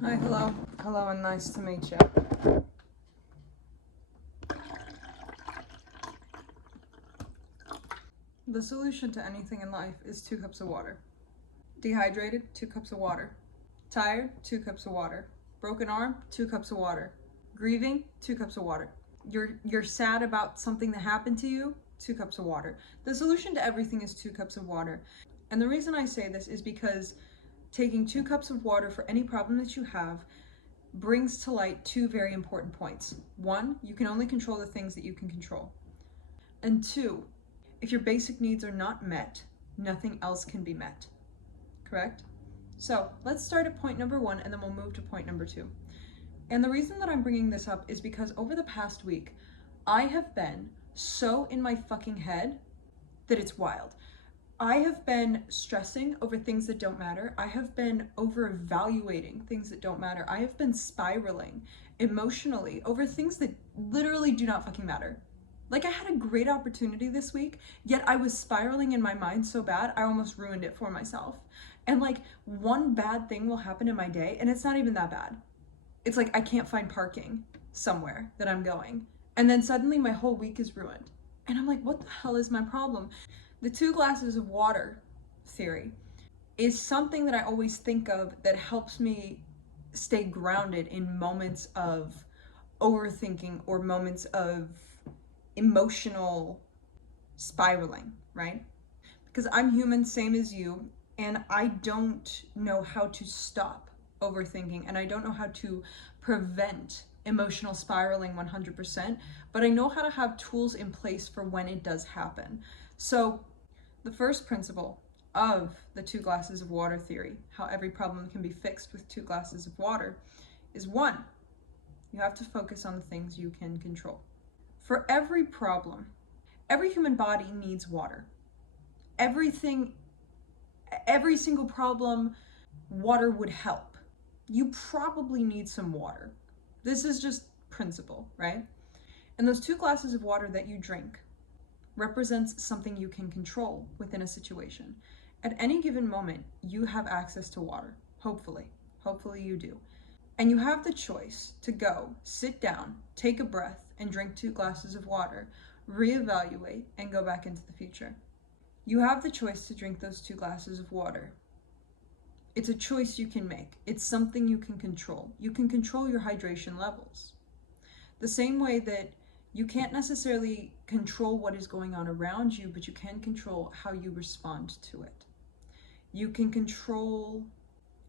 Hi, hello. Hello, and nice to meet you. The solution to anything in life is 2 cups of water. Dehydrated, 2 cups of water. Tired, 2 cups of water. Broken arm, 2 cups of water. Grieving, 2 cups of water. You're sad about something that happened to you, 2 cups of water. The solution to everything is 2 cups of water. And the reason I say this is because taking 2 cups of water for any problem that you have brings to light 2 very important points. 1, you can only control the things that you can control. And 2, if your basic needs are not met, nothing else can be met. Correct? So let's start at point number 1 and then we'll move to point number 2. And the reason that I'm bringing this up is because over the past week, I have been so in my fucking head that it's wild. I have been stressing over things that don't matter. I have been over-evaluating things that don't matter. I have been spiraling emotionally over things that literally do not fucking matter. Like, I had a great opportunity this week, yet I was spiraling in my mind so bad, I almost ruined it for myself. And like, one bad thing will happen in my day, and it's not even that bad. It's like, I can't find parking somewhere that I'm going. And then suddenly my whole week is ruined. And I'm like, what the hell is my problem? The 2 glasses of water theory is something that I always think of that helps me stay grounded in moments of overthinking or moments of emotional spiraling, right? Because I'm human, same as you, and I don't know how to stop overthinking, and I don't know how to prevent emotional spiraling 100%, but I know how to have tools in place for when it does happen. So the first principle of the 2 glasses of water theory, how every problem can be fixed with 2 glasses of water, is 1, you have to focus on the things you can control. For every problem, every human body needs water. Every single problem, water would help. You probably need some water. This is just principle, right? And those 2 glasses of water that you drink represents something you can control within a situation. At any given moment, you have access to water, hopefully. Hopefully you do. And you have the choice to go, sit down, take a breath, and drink 2 glasses of water, reevaluate, and go back into the future. You have the choice to drink those 2 glasses of water. It's a choice you can make. It's something you can control. You can control your hydration levels. The same way that you can't necessarily control what is going on around you, but you can control how you respond to it. You can control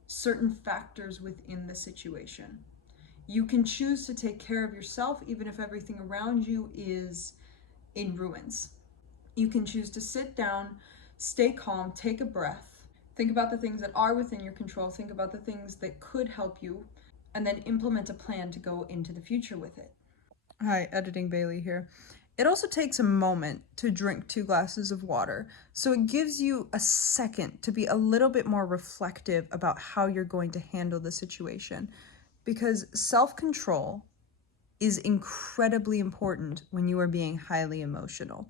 certain factors within the situation. You can choose to take care of yourself even if everything around you is in ruins. You can choose to sit down, stay calm, take a breath, think about the things that are within your control, think about the things that could help you, and then implement a plan to go into the future with it. Hi, Editing Bailey here. It also takes a moment to drink 2 glasses of water, so it gives you a second to be a little bit more reflective about how you're going to handle the situation. Because self-control is incredibly important when you are being highly emotional.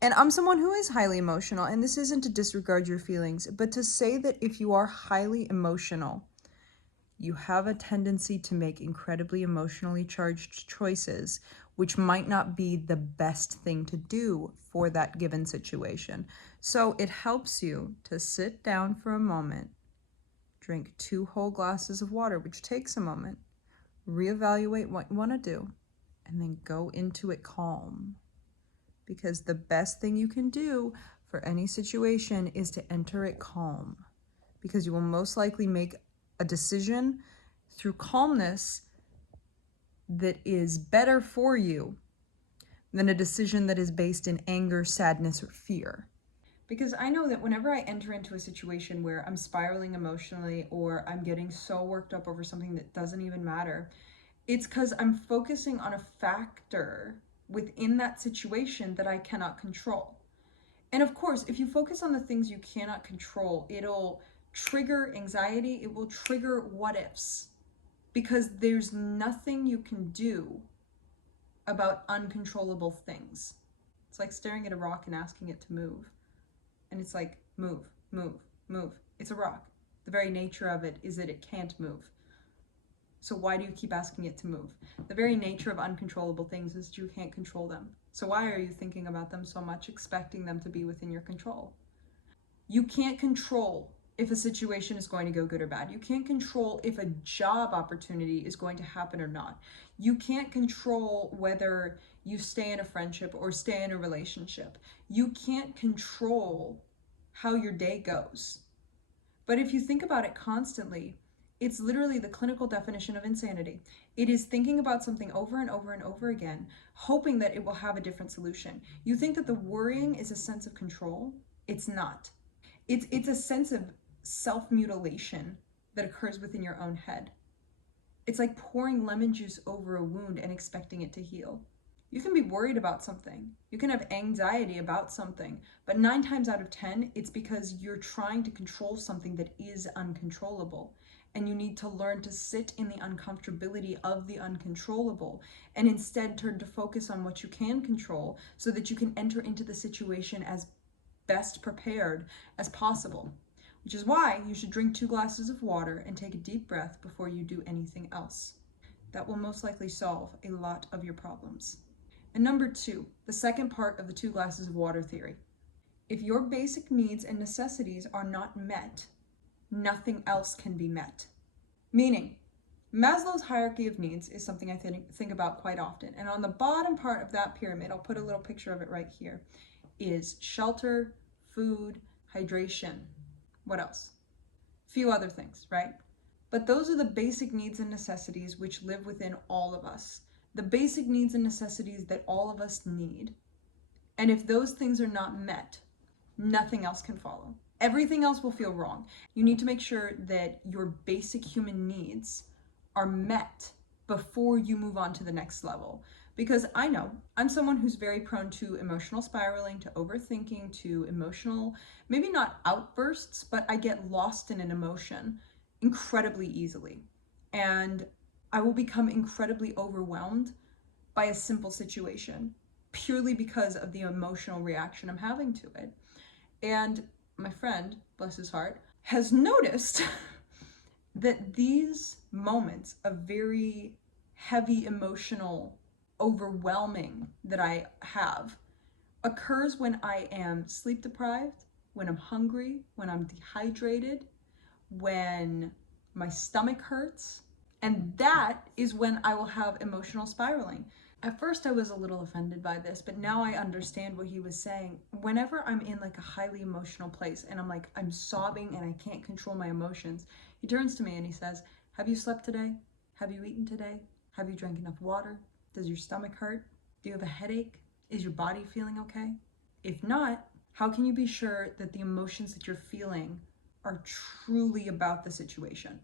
And I'm someone who is highly emotional, and this isn't to disregard your feelings, but to say that if you are highly emotional, you have a tendency to make incredibly emotionally charged choices, which might not be the best thing to do for that given situation. So it helps you to sit down for a moment, drink 2 whole glasses of water, which takes a moment, reevaluate what you want to do, and then go into it calm. Because the best thing you can do for any situation is to enter it calm. Because you will most likely make a decision through calmness that is better for you than a decision that is based in anger, sadness, or fear. Because I know that whenever I enter into a situation where I'm spiraling emotionally or I'm getting so worked up over something that doesn't even matter, it's because I'm focusing on a factor within that situation that I cannot control. And of course, if you focus on the things you cannot control, it'll trigger anxiety, it will trigger what ifs, because there's nothing you can do about uncontrollable things. It's like staring at a rock and asking it to move. And it's like, move, move, move. It's a rock. The very nature of it is that it can't move. So why do you keep asking it to move? The very nature of uncontrollable things is that you can't control them. So why are you thinking about them so much, expecting them to be within your control? You can't control if a situation is going to go good or bad. You can't control if a job opportunity is going to happen or not. You can't control whether you stay in a friendship or stay in a relationship. You can't control how your day goes. But if you think about it constantly, it's literally the clinical definition of insanity. It is thinking about something over and over and over again, hoping that it will have a different solution. You think that the worrying is a sense of control? It's not. It's a sense of self-mutilation that occurs within your own head. It's like pouring lemon juice over a wound and expecting it to heal. You can be worried about something. You can have anxiety about something, but 9 times out of 10, it's because you're trying to control something that is uncontrollable. And you need to learn to sit in the uncomfortability of the uncontrollable and instead turn to focus on what you can control so that you can enter into the situation as best prepared as possible. Which is why you should drink 2 glasses of water and take a deep breath before you do anything else. That will most likely solve a lot of your problems. And number 2, the second part of the 2 glasses of water theory. If your basic needs and necessities are not met, nothing else can be met. Meaning, Maslow's hierarchy of needs is something I think about quite often. And on the bottom part of that pyramid, I'll put a little picture of it right here, is shelter, food, hydration. What else? A few other things, right? But those are the basic needs and necessities which live within all of us. The basic needs and necessities that all of us need. And if those things are not met, nothing else can follow. Everything else will feel wrong. You need to make sure that your basic human needs are met before you move on to the next level. Because I know I'm someone who's very prone to emotional spiraling, to overthinking, to emotional, maybe not outbursts, but I get lost in an emotion incredibly easily. And I will become incredibly overwhelmed by a simple situation purely because of the emotional reaction I'm having to it. And my friend, bless his heart, has noticed that these moments of very heavy emotional overwhelming that I have occurs when I am sleep deprived, when I'm hungry, when I'm dehydrated, when my stomach hurts, and that is when I will have emotional spiraling. At first I was a little offended by this, but now I understand what he was saying. Whenever I'm in like a highly emotional place and I'm sobbing and I can't control my emotions, he turns to me and he says, "Have you slept today? Have you eaten today? Have you drank enough water? Does your stomach hurt? Do you have a headache? Is your body feeling okay? If not, how can you be sure that the emotions that you're feeling are truly about the situation?"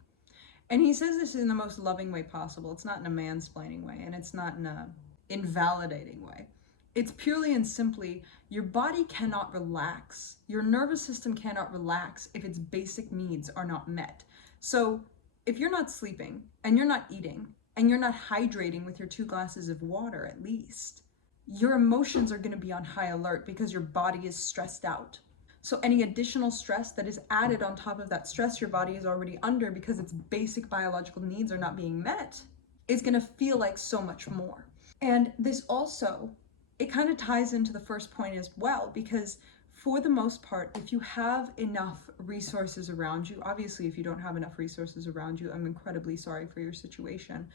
And he says this in the most loving way possible. It's not in a mansplaining way, and it's not in a invalidating way. It's purely and simply, your body cannot relax. Your nervous system cannot relax if its basic needs are not met. So if you're not sleeping and you're not eating and you're not hydrating with your 2 glasses of water at least, your emotions are going to be on high alert because your body is stressed out. So any additional stress that is added on top of that stress your body is already under because its basic biological needs are not being met is going to feel like so much more. And this also, it kind of ties into the first point as well, because for the most part, if you have enough resources around you, obviously if you don't have enough resources around you, I'm incredibly sorry for your situation.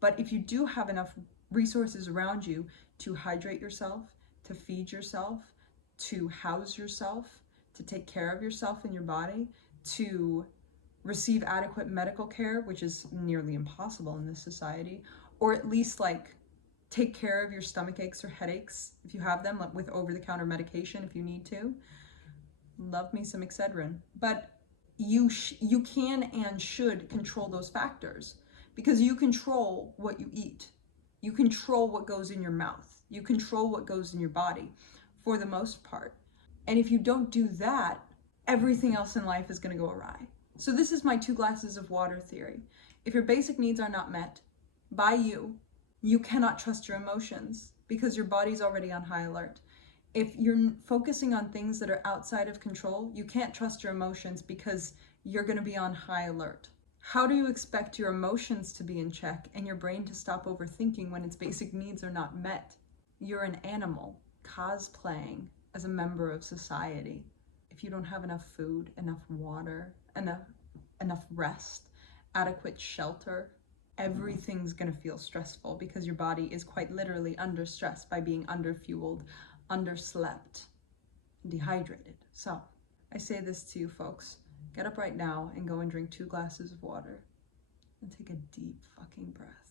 But if you do have enough resources around you to hydrate yourself, to feed yourself, to house yourself, to take care of yourself and your body, to receive adequate medical care, which is nearly impossible in this society, or at least take care of your stomach aches or headaches if you have them, with over-the-counter medication if you need to. Love me some Excedrin. But you can and should control those factors because you control what you eat. You control what goes in your mouth. You control what goes in your body for the most part. And if you don't do that, everything else in life is going to go awry. So this is my 2 glasses of water theory. If your basic needs are not met by you cannot trust your emotions because your body's already on high alert. If you're focusing on things that are outside of control, you can't trust your emotions because you're going to be on high alert. How do you expect your emotions to be in check and your brain to stop overthinking when its basic needs are not met? You're an animal cosplaying as a member of society. If you don't have enough food, enough water, enough rest, adequate shelter, everything's gonna feel stressful because your body is quite literally under stress by being underfueled, underslept, dehydrated. So I say this to you folks, get up right now and go and drink 2 glasses of water and take a deep fucking breath.